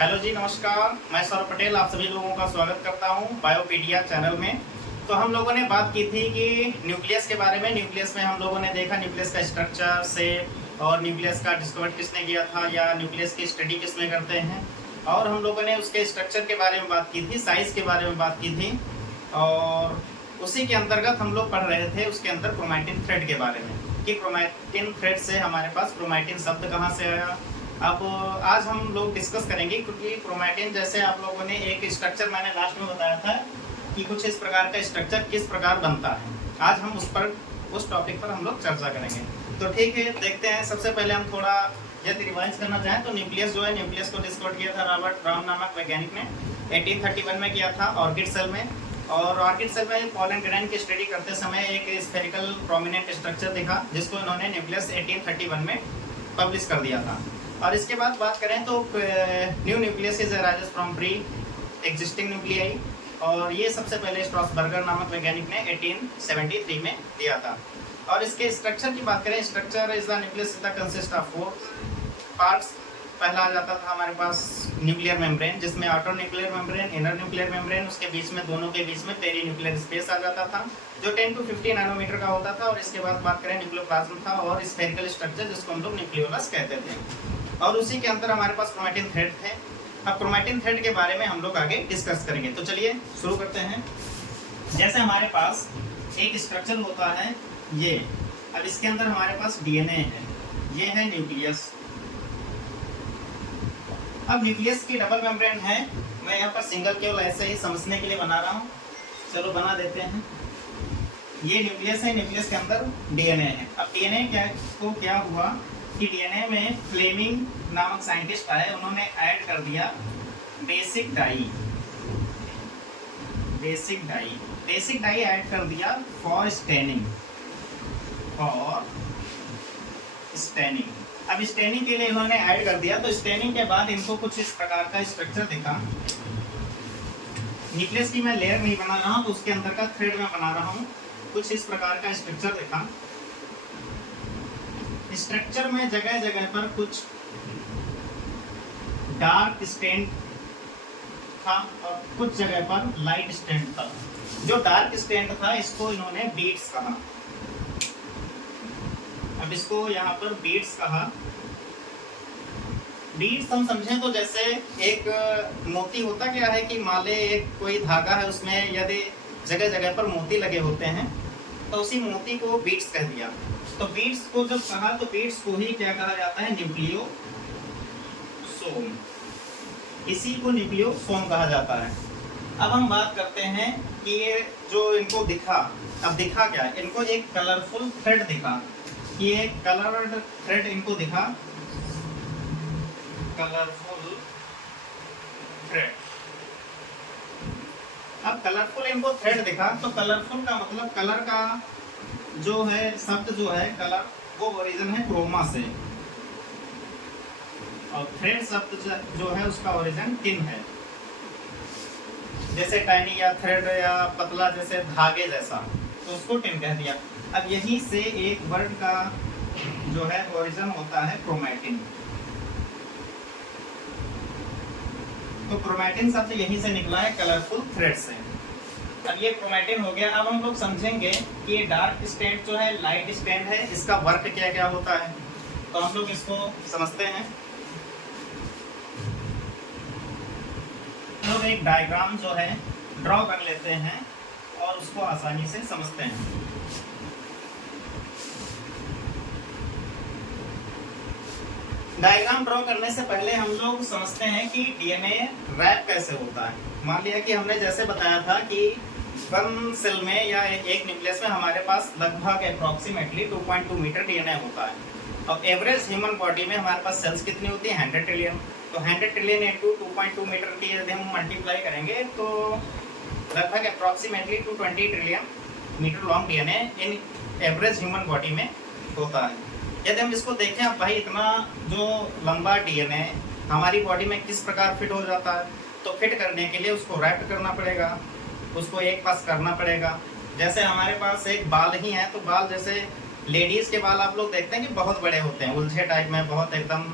Hello जी, नमस्कार। मैं सौरभ पटेल आप सभी लोगों का स्वागत करता हूं बायोपीडिया चैनल में। तो हम लोगों ने बात की थी कि न्यूक्लियस के बारे में। न्यूक्लियस में हम लोगों ने देखा न्यूक्लियस का स्ट्रक्चर से, और न्यूक्लियस का डिस्कवर किसने किया था या न्यूक्लियस की स्टडी किसने करते हैं। और हम लोगों ने उसके स्ट्रक्चर के बारे में बात की थी, साइज़ के बारे में बात की थी, और उसी के अंतर्गत हम लोग पढ़ रहे थे उसके अंदर क्रोमैटिन थ्रेड के बारे में कि क्रोमैटिन थ्रेड से हमारे पास क्रोमैटिन शब्द कहाँ से आया। अब आज हम लोग डिस्कस करेंगे, क्योंकि क्रोमैटिन जैसे आप लोगों ने एक स्ट्रक्चर मैंने लास्ट में बताया था कि कुछ इस प्रकार का स्ट्रक्चर किस प्रकार बनता है। आज हम उस टॉपिक पर हम लोग चर्चा करेंगे। तो ठीक है, देखते हैं। सबसे पहले हम थोड़ा यदि रिवाइज करना चाहें तो न्यूक्लियस जो है, न्यूक्लियस को डिस्कवर किया था रॉबर्ट ब्राउन नामक वैज्ञानिक ने 1831 में किया था ऑर्किड सेल में। और ऑर्किड सेल में पॉलन ग्रेन की स्टडी करते समय एक स्फेरिकल प्रोमिनेंट स्ट्रक्चर दिखा, जिसको इन्होंने न्यूक्लियस 1831 में पब्लिश कर दिया था। और इसके बाद बात करें तो new nucleus is arises from pre existing nuclei, और ये सबसे पहले स्ट्रॉसबर्गर नामक वैज्ञानिक ने 1873 में दिया था। और इसके स्ट्रक्चर की बात करें, structure is the nucleus is the consist of 4 parts. पहला आ जाता था हमारे पास न्यूक्लियर मेम्ब्रेन, जिसमें outer nuclear membrane, inner nuclear membrane, उसके बीच में दोनों के बीच में पेरी न्यूक्लियर स्पेस आ जाता था, जो 10 to 50 नैनोमीटर का होता था। और इसके बाद बात करें न्यूक्लियोप्लाज्म था और स्फेरिकल स्ट्रक्चर, जिसको हम लोग न्यूक्लियोलस कहते थे। और उसी के अंदर हमारे पास क्रोमैटिन थ्रेड थे। अब क्रोमैटिन थ्रेड के बारे में हम लोग आगे डिस्कस करेंगे। तो चलिए शुरू करते हैं। जैसे हमारे पास एक स्ट्रक्चर होता है ये, अब इसके अंदर हमारे पास डीएनए है, ये है न्यूक्लियस। अब न्यूक्लियस की डबल मेम्ब्रेन है, मैं यहाँ पर सिंगल केवल ऐसे ही समझने के लिए बना रहा हूँ। चलो बना देते हैं। ये न्यूक्लियस है, न्यूक्लियस के अंदर डीएनए है। अब डीएनए क्या हुआ कि डीएनए में फ्लेमिंग नामक साइंटिस्ट आए, उन्होंने ऐड कर दिया बेसिक डाई ऐड कर दिया फॉर स्टेनिंग। अब स्टेनिंग के लिए इन्होंने ऐड कर दिया, तो स्टेनिंग के बाद इनको कुछ इस प्रकार का स्ट्रक्चर दिखा। न्यूक्लियस की मैं लेयर नहीं बना रहा हूँ, तो उसके अंदर का थ्रेड में बना रहा हूँ। कुछ इस प्रकार का स्ट्रक्चर दिखा। स्ट्रक्चर में जगह जगह पर कुछ डार्क स्टेन था और कुछ जगह पर लाइट स्टेन था। जो डार्क स्टेन था इसको इन्होंने बीड्स कहा। अब इसको यहाँ पर बीड्स कहा। बीड्स हम समझें तो जैसे एक मोती होता क्या है कि माले, एक कोई धागा है, उसमें यदि जगह जगह पर मोती लगे होते हैं तो उसी मोती को बीड्स कह दिया। तो बीड्स को जब कहा तो बीड्स को ही क्या कहा जाता है, न्यूक्लियोसोम। इसी को न्यूक्लियोसोम कहा जाता है। अब हम बात करते हैं कि ये जो इनको दिखा, अब दिखा क्या, इनको एक कलरफुल थ्रेड दिखा। ये कलर्ड थ्रेड इनको दिखा, कलरफुल थ्रेड। अब कलरफुल इनको थ्रेड दिखा, तो कलरफुल का मतलब कलर का जो है शब्द जो है कलर, वो ओरिजिन है क्रोमा से, और थ्रेड शब्द जो है उसका ओरिजिन टिन है। जैसे टाइनी या थ्रेड या पतला जैसे धागे जैसा, तो उसको टिन कह दिया। अब यहीं से एक वर्ड का जो है ओरिजिन होता है क्रोमैटिन। तो क्रोमैटिन शब्द यहीं से निकला है, कलरफुल थ्रेड से। अब ये क्रोमैटिन हो गया। अब हम लोग समझेंगे कि ये डार्क स्टेट जो है, लाइट स्टेट है, इसका वर्क क्या क्या होता है। तो हम लोग इसको समझते हैं। हम लोग एक डायग्राम जो है ड्रॉ कर लेते हैं और उसको आसानी से समझते हैं। डायग्राम ड्रॉ करने से पहले हम लोग समझते हैं कि डीएनए रैप कैसे होता है। मान लिया कि हमने जैसे बताया था कि वन सेल में या एक न्यूक्लियस में हमारे पास लगभग अप्रॉक्सीमेटली 2.2 मीटर डीएनए होता है। अब एवरेज ह्यूमन बॉडी में हमारे पास सेल्स कितनी होती है, 100 ट्रिलियन। तो 100 ट्रिलियन इंटू 2.2 मीटर की यदि हम मल्टीप्लाई करेंगे तो लगभग approximately 220 trillion metre long DNA in average human body में होता है। यदि हम इसको देखें, अब भाई इतना जो लंबा डीएनए हमारी बॉडी में किस प्रकार फिट हो जाता है, तो फिट करने के लिए उसको रैप करना पड़ेगा, उसको एक पास करना पड़ेगा। जैसे हमारे पास एक बाल ही है, तो बाल जैसे लेडीज़ के बाल आप लोग देखते हैं कि बहुत बड़े होते हैं, उलझे टाइप में, बहुत एकदम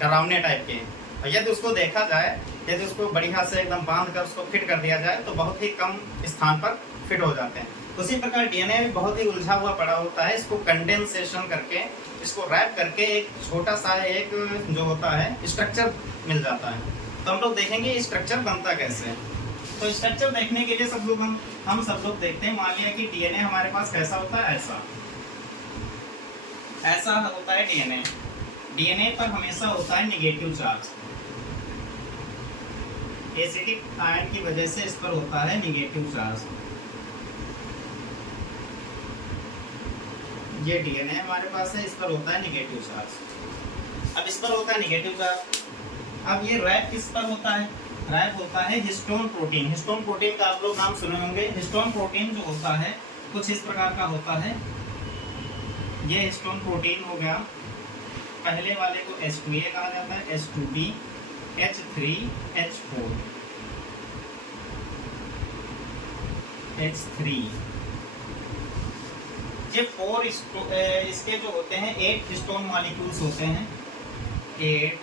डरावने टाइप के। और यदि उसको देखा जाए, यदि उसको बढ़िया से एकदम बांध कर उसको फिट कर दिया जाए तो बहुत ही कम स्थान पर फिट हो जाते हैं। उसी प्रकार डीएनए भी बहुत ही उलझा हुआ पड़ा होता है। इसको कंडेंसेशन करके, इसको रैप करके एक छोटा सा एक जो होता है स्ट्रक्चर मिल जाता है। तो हम लोग देखेंगे स्ट्रक्चर बनता कैसे है। तो स्ट्रक्चर देखने के लिए हम सब लोग देखते हैं। मान लिया कि डीएनए हमारे पास कैसा होता है, ऐसा होता है डीएनए। डीएनए पर हमेशा होता है निगेटिव चार्ज। एसिडिक आयन की वजह से इस पर होता है निगेटिव चार्ज। ये डीएनए हमारे पास है, इस पर होता है निगेटिव चार्ज। अब इस पर होता है निगेटिव चार्ज। अब ये रैप किस पर होता है? रैप होता है हिस्टोन प्रोटीन। हिस्टोन प्रोटीन का आप लोग नाम सुने होंगे। हिस्टोन प्रोटीन जो होता है कुछ इस प्रकार का होता है। ये हिस्टोन प्रोटीन हो गया। पहले वाले को H2A कहा जाता है, H2B, H3, H4, H3। ये 4 इसके जो होते हैं 8 हिस्टोन मॉलिक्यूल्स होते हैं। 8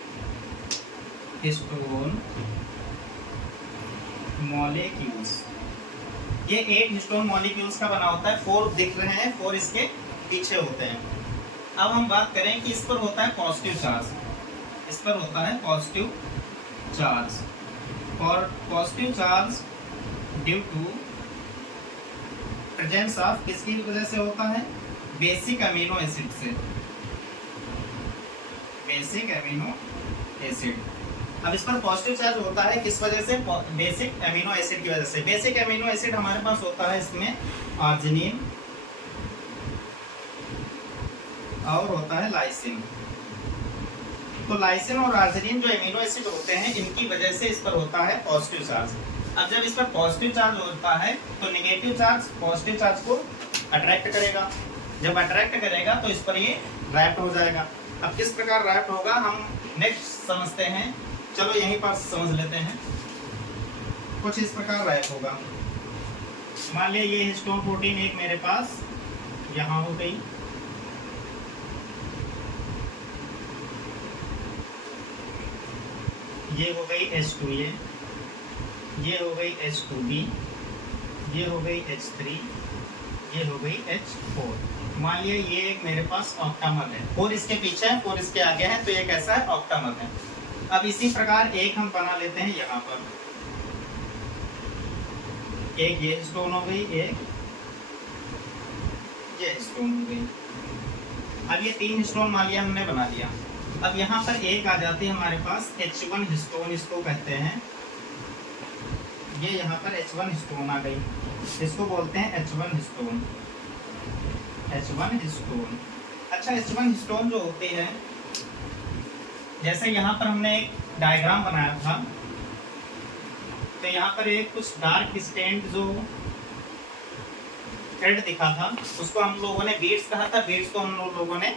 हिस्टोन मॉलिक्यूल्स। ये 8 हिस्टोन मॉलिक्यूल्स का बना होता है। 4 दिख रहे हैं, 4 इसके पीछे होते हैं। अब हम बात करें कि इस पर होता है पॉजिटिव चार्ज। इस पर होता है पॉजिटिव चार्ज। और positive charge due to presence of किसकी वजह से होता है? बेसिक अमीनो एसिड से। Basic amino acid. अब इस पर पॉजिटिव चार्ज होता है किस वजह से? बेसिक अमीनो एसिड की वजह से। बेसिक अमीनो एसिड हमारे पास होता है इसमें आर्जिनिन और होता है लाइसिन। तो लाइसिन और आर्जिनिन जो अमीनो एसिड होते हैं इनकी वजह से इस पर होता है पॉजिटिव चार्ज। अब जब इस पर पॉजिटिव चार्ज होता है तो नेगेटिव चार्ज पॉजिटिव चार्ज को अट्रैक्ट करेगा। जब अट्रैक्ट करेगा तो इस पर ये रैप्ट हो जाएगा। अब किस प्रकार रैप्ट होगा हम नेक्स्ट समझते हैं। चलो यहीं पर समझ लेते हैं। कुछ इस प्रकार रैप होगा। मान लिया ये हिस्टोन प्रोटीन एक मेरे पास यहाँ हो गई। ये हो गई H2A, ये हो गई H2B, ये हो गई H3, ये हो गई H4। मान लिया ये एक मेरे पास ऑक्टामर है। 4 इसके पीछे है, 4 इसके आगे है, तो ये कैसा है? ऑक्टामर है। अब इसी प्रकार एक हम बना लेते हैं यहाँ पर। एक ये स्टोन हो गई, एक ये स्टोन हो गई। अब ये 3 स्टोन मान लिया हमने बना लिया। अब यहाँ पर एक आ जाती है हमारे पास H1 हिस्टोन, इसको कहते हैं। ये यहाँ पर H1 हिस्टोन आ गई, इसको बोलते हैं H1 हिस्टोन। H1 histone. अच्छा, H1 हिस्टोन जो होती है, जैसे यहाँ पर हमने एक डायग्राम बनाया था, तो यहाँ पर एक कुछ डार्क स्टैंड जो थ्रेड दिखा था उसको हम लोगों ने बीड्स कहा था। बीड्स को हम लोगों ने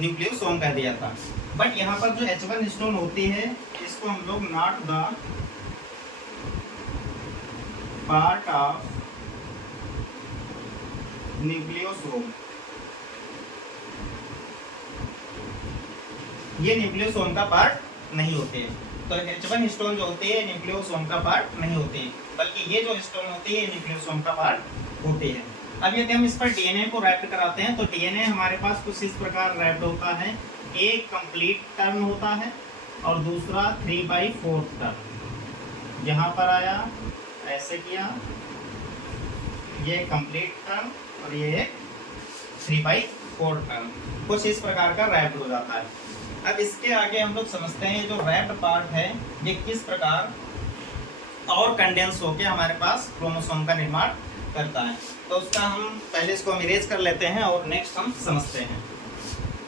न्यूक्लियोसोम कह दिया था। बट यहाँ पर जो H1 हिस्टोन होती है इसको हम लोग not the part of nucleosome, ये न्यूक्लियोसोम का पार्ट नहीं होते। तो H1 हिस्टोन जो होती है न्यूक्लियोसोम का पार्ट नहीं होती, बल्कि ये जो हिस्टोन होती है न्यूक्लियोसोम का पार्ट होती है। अब यदि हम इस पर डीएनए को रैप्ट कराते हैं तो डीएनए हमारे पास कुछ इस प्रकार रैप्ट होता है। एक कंप्लीट टर्न होता है और दूसरा 3/4 टर्न। यहाँ पर आया, ऐसे किया, ये कंप्लीट टर्न और ये 3/4 टर्न। कुछ इस प्रकार का रैप्ट हो जाता है। अब इसके आगे हम लोग समझते हैं जो रैप्ट पार्ट है ये किस प्रकार और कंडेंस होकर हमारे पास क्रोमोसोम का निर्माण करता है। तो उसका हम पहले इसको हम इरेज कर लेते हैं और नेक्स्ट हम समझते हैं।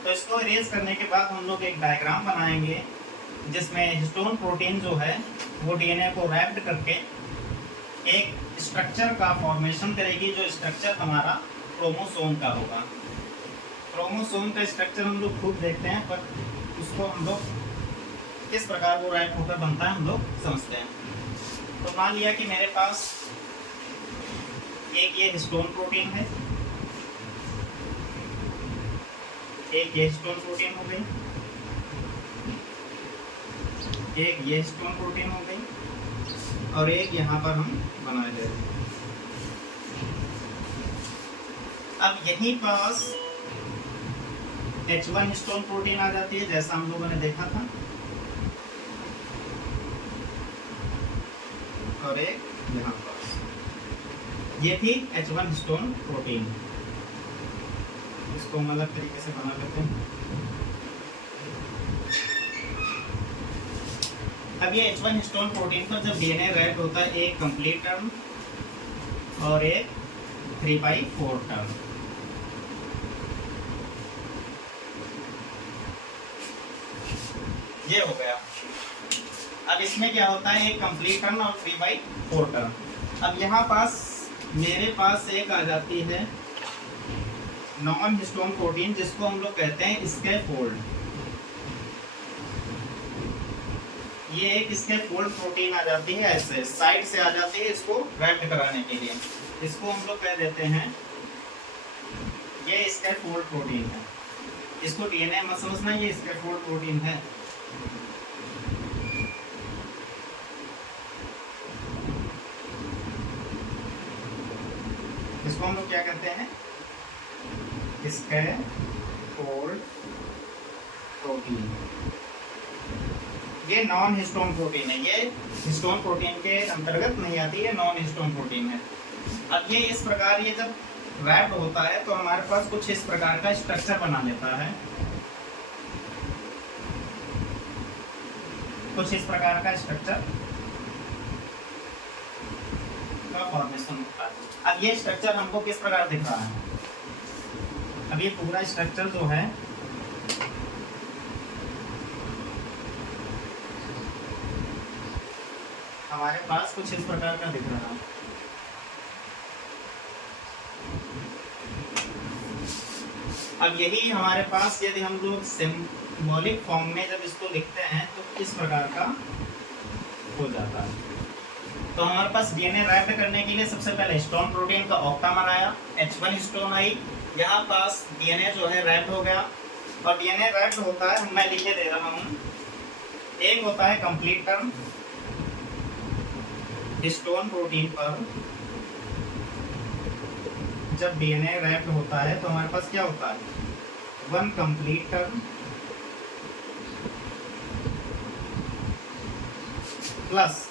तो इसको इरेज करने के बाद हम लोग एक डायग्राम बनाएंगे जिसमें हिस्टोन प्रोटीन जो है वो डीएनए को रैप्ट करके एक स्ट्रक्चर का फॉर्मेशन करेगी, जो स्ट्रक्चर हमारा क्रोमोसोम का होगा। क्रोमोसोम का स्ट्रक्चर हम लोग खूब देखते हैं, पर उसको हम लोग किस प्रकार वो रैप होकर बनता है हम लोग समझते हैं। तो मान लिया कि मेरे पास एक ये हिस्टोन प्रोटीन है, एक ये हिस्टोन प्रोटीन हो गई, एक ये हिस्टोन प्रोटीन हो गई और एक यहाँ पर हम बना दे रहे हैं। अब यहीं पास H1 हिस्टोन प्रोटीन आ जाती है, जैसा हम लोगों ने देखा था, और एक यहाँ पास ये थी H1 हिस्टोन प्रोटीन। इसको हम अलग तरीके से बना लेते हैं। अब ये H1 हिस्टोन प्रोटीन पर जब डीएनए रैप्ड होता है, एक कंप्लीट टर्म और एक 3/4 टर्म। ये हो गया। अब इसमें क्या होता है, एक कंप्लीट टर्म और 3/4 टर्म। अब यहाँ पास मेरे पास एक आ जाती है नॉन हिस्टोन प्रोटीन, जिसको हम लोग कहते हैं स्कैफोल्ड। ये एक स्कैफोल्ड प्रोटीन आ जाती है, ऐसे साइड से आ जाती है इसको रैप्ड कराने के लिए। इसको हम लोग कह देते हैं, ये स्कैफोल्ड प्रोटीन है। इसको डीएनए मत समझना, ये स्कैफोल्ड प्रोटीन है। इसको हम लोग क्या कहते हैं, स्कैफोल्ड प्रोटीन। ये नॉन हिस्टोन प्रोटीन है, ये हिस्टोन प्रोटीन के अंतर्गत नहीं आती है, नॉन हिस्टोन प्रोटीन है। अब ये इस प्रकार, ये जब रैप्ड होता है तो हमारे पास कुछ इस प्रकार का स्ट्रक्चर बना लेता है, कुछ इस प्रकार का स्ट्रक्चर का फॉर्मेशन होता है। अब ये स्ट्रक्चर हमको किस प्रकार दिख रहा है, अब ये पूरा स्ट्रक्चर जो है हमारे पास कुछ इस प्रकार का दिख रहा है। अब यही हमारे पास, यदि हम लोग सिंबॉलिक फॉर्म में जब इसको लिखते हैं तो इस प्रकार का हो जाता है। तो हमारे पास डीएनए रैप्ड करने के लिए सबसे पहले हिस्टोन प्रोटीन का ऑक्टामर आया, H1 हिस्टोन आई, यहाँ पास डीएनए जो है रैप्ड हो गया। और डीएनए रैप्ड होता है, मैं लिखे दे रहा हूँ, एक होता है कंप्लीट टर्म हिस्टोन प्रोटीन पर। जब डीएनए रैप्ड होता है तो हमारे पास क्या होता है, 1 कंप्लीट टर्म प्लस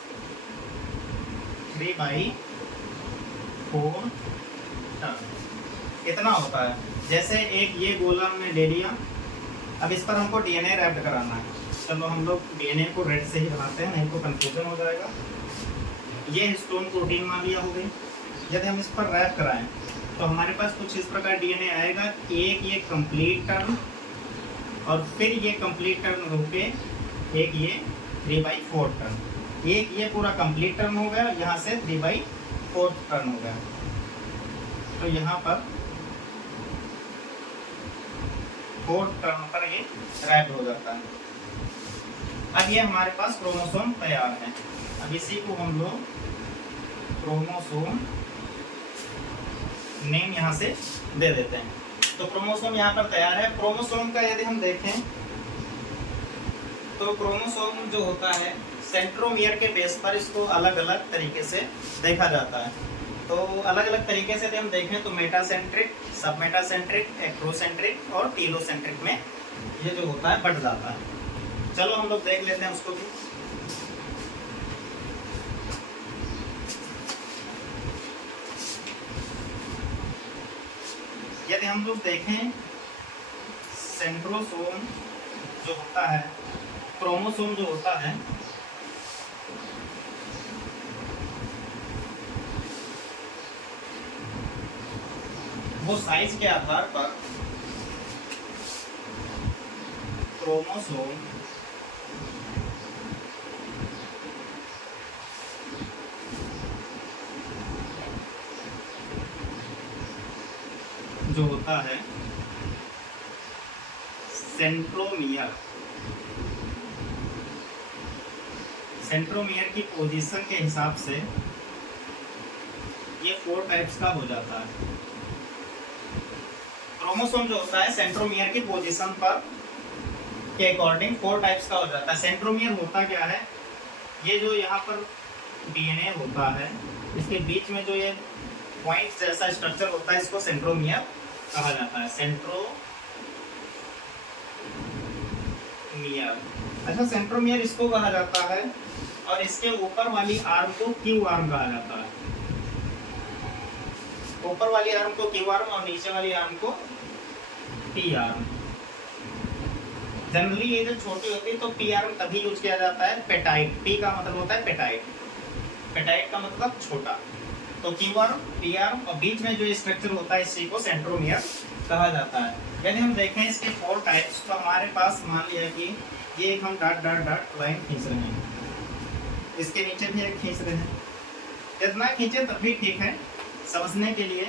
3/4 टर्म, इतना होता है। जैसे एक ये गोला हमने ले लिया, अब इस पर हमको डीएनए रैप्ड कराना है। चलो हम लोग डीएनए को रेड से ही बनाते हैं, नहीं तो कंफ्यूजन हो जाएगा। ये हिस्टोन प्रोटीन मान लिया हो गई। यदि हम इस पर रैप कराएं तो हमारे पास कुछ इस प्रकार डीएनए आएगा, एक ये कंप्लीट टर्म और फिर ये कंप्लीट टर्म होके एक ये 3/4 टर्म। एक ये पूरा कंप्लीट टर्म हो गया, यहाँ से 3/4 टर्म हो गया। तो यहाँ पर 4 टर्म पर ये रैप हो जाता है। अब ये हमारे पास क्रोमोसोम तैयार है। अब इसी को हम लोग क्रोमोसोम नेम यहाँ से दे देते हैं। तो क्रोमोसोम यहाँ पर तैयार है। क्रोमोसोम का यदि हम देखें तो क्रोमोसोम जो होता है सेंट्रोमियर के बेस पर इसको अलग अलग तरीके से देखा जाता है। तो अलग अलग तरीके से यदि हम देखें तो मेटासेंट्रिक, सब मेटासेंट्रिक, एक्ट्रोसेंट्रिक और टीलोसेंट्रिक में ये जो होता है बढ़ जाता है। चलो हम लोग देख लेते हैं उसको भी। यदि हम लोग देखें सेंट्रोसोम जो होता है, क्रोमोसोम जो होता है, वो साइज के आधार पर क्रोमोसोम जो होता है सेंट्रोमियर, सेंट्रोमियर की पोजीशन के हिसाब से ये 4 टाइप्स का हो जाता है। क्रोमोसोम जो होता है सेंट्रोमियर की पोजीशन पर के अकॉर्डिंग 4 टाइप्स का हो जाता है। सेंट्रोमियर होता क्या है, ये जो यहाँ पर डीएनए होता है इसके बीच में जो ये पॉइंट जैसा स्ट्रक्चर होता है इसको सेंट्रोमियर कहा जाता है। सेंट्रोमियर, अच्छा सेंट्रोमियर इसको कहा जाता है और इसके ऊपर वाली आर्म को क्यू आर्म कहा जाता है। ऊपर वाली आर्म को क्यू आर्म और नीचे वाली आर्म को पी आर्म। जनरली ये जो छोटी होती है तो पी आर्म तभी यूज किया जाता है पेटाइट, पी का मतलब होता है पेटाइट, पेटाइट का मतलब छोटा, तो क्यू आर्म पी आर्म और बीच में जो स्ट्रक्चर होता है इसी को सेंट्रोमियर कहा जाता है। यदि हम देखें इसके 4 टाइप्स तो हमारे पास मान लिया कि ये एक हम डॉट डॉट डॉट लाइन खींच रहे हैं, इसके नीचे भी एक खींच रहे हैं, जितना खींचे तब भी ठीक है समझने के लिए।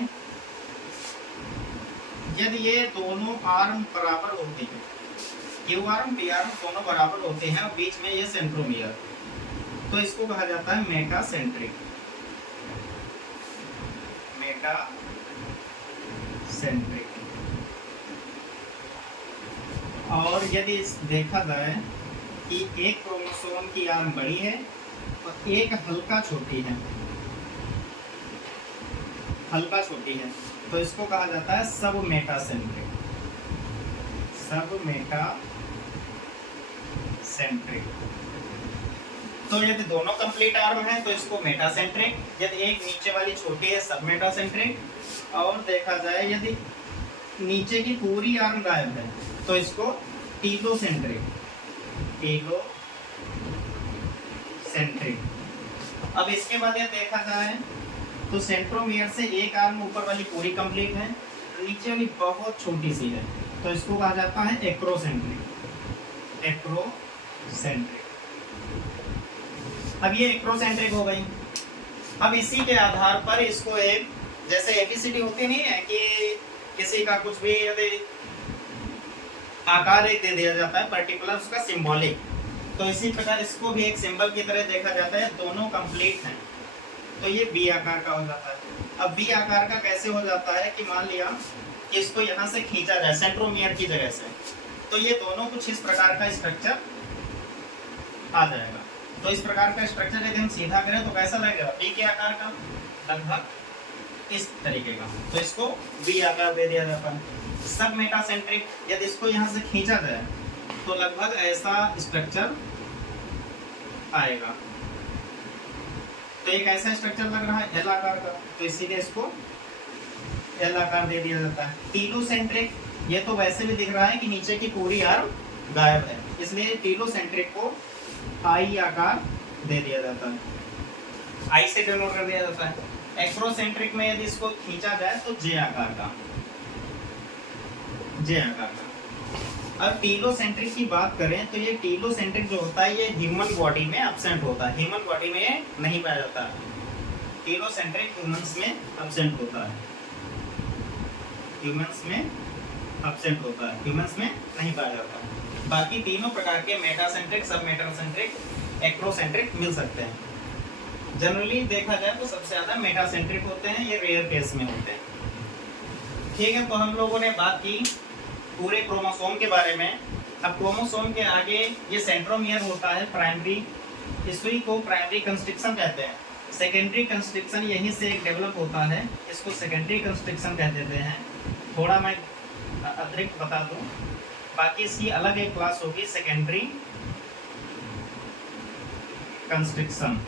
यदि ये दोनों आर्म बराबर होते हैं, क्यू आर्म पी आर्म दोनों बराबर होते हैं और बीच में ये सेंट्रोमियर, तो इसको कहा जाता है मेटासेंट्रिक। मेटासेंट्रिक। और यदि देखा जाए कि एक क्रोमोसोम की आर्म बड़ी है और एक हल्का छोटी है, हल्का छोटी है, तो इसको कहा जाता है सब मेटासेंट्रिक। सब मेटासेंट्रिक। तो यदि दोनों कंप्लीट आर्म है तो इसको मेटासेंट्रिक, यदि एक नीचे वाली छोटी है सब मेटासेंट्रिक, और देखा जाए यदि नीचे की पूरी आर्म गायब है तो इसको टीलोसेंट्रिक। टीलोसेंट्रिक। अब इसके बाद ये देखा जाए तो सेंट्रोमियर से एक आर्म ऊपर वाली पूरी कंप्लीट है, नीचे वाली बहुत छोटी सी है, तो इसको कहा जाता है एक्रोसेंट्रिक। एक्रोसेंट्रिक। अब ये एक्रोसेंट्रिक हो गई। अब इसी के आधार पर इसको एक जैसे एबीसीडी होती नहीं है कि किसी का कुछ भी यदि आकार एक दे दिया जाता है पर्टिकुलर उसका सिंबॉलिक, तो इसी प्रकार इसको भी एक सिंबल की तरह देखा जाता है। दोनों कंप्लीट हैं तो ये बी आकार का हो जाता है। अब बी आकार का कैसे हो जाता है कि मान लिया कि इसको यहाँ से खींचा जाए सेंट्रोमियर की जगह से, तो ये दोनों कुछ इस प्रकार का स्ट्रक्चर आ जाएगा। तो इस प्रकार का स्ट्रक्चर यदि हम सीधा करें तो कैसा लगेगा, बी के आकार का, लगभग इस तरीके का, तो इसको बी आकार दे दिया जाता है। सब मेटासेंट्रिक, यदि इसको यहाँ से खींचा जाए तो लगभग ऐसा स्ट्रक्चर आएगा। तो एक ऐसा स्ट्रक्चर लग रहा है एल आकार का, तो इसीलिए इसको एल आकार दे दिया जाता है। टीलोसेंट्रिक, ये तो वैसे भी दिख रहा है कि नीचे की पूरी आर्म गायब है, इसलिए टीलोसेंट्रिक को आई आकार दे दिया जाता है, आई से डिनोट कर दिया जाता है। एक्रोसेंट्रिक में यदि इसको खींचा जाए तो जे आकार का, जे आकार का। अब टीलोसेंट्रिक की बात करें तो ये टीलोसेंट्रिक जो होता है ये ह्यूमन बॉडी में एब्सेंट होता है, ह्यूमन बॉडी में नहीं पाया जाता है। टीलोसेंट्रिक ह्यूमंस में एब्सेंट होता है, ह्यूमंस में एब्सेंट होता है, ह्यूमंस में नहीं पाया जाता है। बाकी तीनों प्रकार के मेटासेंट्रिक, सब मेटासेंट्रिक, एक्रोसेंट्रिक मिल सकते हैं। जनरली देखा जाए तो सबसे ज्यादा मेटासेंट्रिक होते हैं, ये रेयर केस में होते हैं। ठीक है, तो हम लोगों ने बात की पूरे क्रोमोसोम के बारे में। अब क्रोमोसोम के आगे ये सेंट्रोमियर होता है प्राइमरी, इसी को प्राइमरी कंस्ट्रिक्शन कहते हैं। सेकेंडरी कंस्ट्रिक्शन यहीं से एक डेवलप होता है, इसको सेकेंडरी कंस्ट्रिक्शन कह देते हैं। थोड़ा मैं अतिरिक्त बता दूं, बाकी इसकी अलग एक क्लास होगी सेकेंडरी कंस्ट्रिक्शन,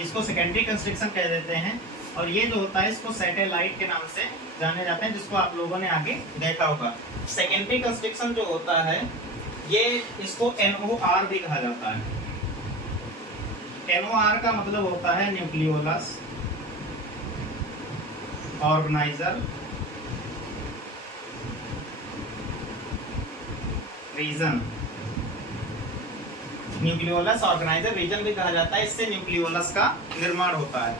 इसको सेकेंडरी कंस्ट्रिक्शन कह देते हैं। और ये जो होता है इसको सैटेलाइट के नाम से जाने जाते हैं, जिसको आप लोगों ने आगे देखा होगा। सेकेंडरी कंस्ट्रिक्शन जो होता है ये इसको NOR भी कहा जाता है। NOR का मतलब होता है nucleolus organiser region, nucleolus organiser region भी कहा जाता है। इससे न्यूक्लियोलस का निर्माण होता है।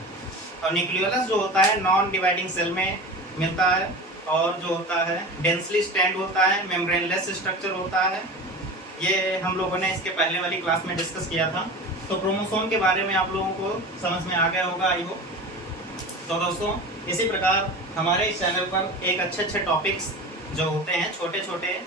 और न्यूक्लियोलस जो होता है नॉन डिवाइडिंग सेल में मिलता है, और जो होता है डेंसली स्टैंड होता है, मेम्ब्रेनलेस स्ट्रक्चर होता है। ये हम लोगों ने इसके पहले वाली क्लास में डिस्कस किया था। तो क्रोमोसोम के बारे में आप लोगों को समझ में आ गया होगा आई होप। तो दोस्तों इसी प्रकार हमारे इस चैनल पर एक अच्छे टॉपिक्स जो होते हैं छोटे छोटे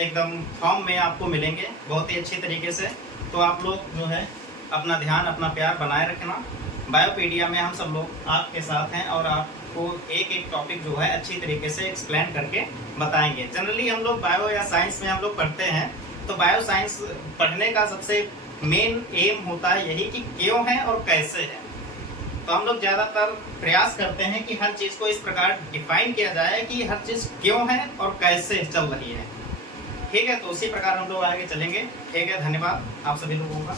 एकदम फॉर्म में आपको मिलेंगे बहुत ही अच्छी तरीके से। तो आप लोग जो है अपना ध्यान अपना प्यार बनाए रखना। बायोपीडिया में हम सब लोग आपके साथ हैं और आपको एक एक टॉपिक जो है अच्छी तरीके से एक्सप्लेन करके बताएंगे। जनरली हम लोग बायो या साइंस में हम लोग पढ़ते हैं, तो बायो साइंस पढ़ने का सबसे मेन एम होता है यही कि क्यों है और कैसे है। तो हम लोग ज़्यादातर प्रयास करते हैं कि हर चीज़ को इस प्रकार डिफाइन किया जाए कि हर चीज़ क्यों है और कैसे चल रही है। ठीक है, तो उसी प्रकार हम लोग आगे चलेंगे। ठीक है, धन्यवाद आप सभी लोगों का।